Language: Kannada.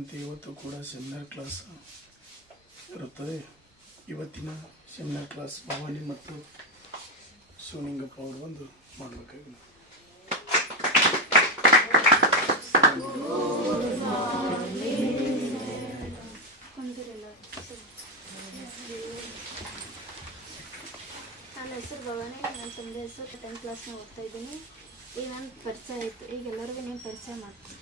ಹೇಳಿದಂತೆ ಇವತ್ತು ಕೂಡ ಸೆಮಿನಾರ್ ಕ್ಲಾಸ್ ಇರುತ್ತದೆ. ಇವತ್ತಿನ ಸೆಮಿನಾರ್ ಕ್ಲಾಸ್ ಭವಾನಿ ಮತ್ತು ಸೋನಿಂಗಪ್ಪ ಅವರು ಬಂದು ಮಾಡಬೇಕಾಗಿದೆ. ನನ್ನ ಹೆಸರು ಭವಾನಿ, ನನ್ನ ತಂದೆ ಹೆಸರು 10th ಕ್ಲಾಸ್ನ ಓದ್ತಾ ಇದ್ದೀನಿ. ಈಗ ನನ್ನ ಪರಿಚಯ ಆಯಿತು, ಈಗ ಎಲ್ಲರಿಗೂ ನೀವು ಪರಿಚಯ ಮಾಡ್ತೀನಿ.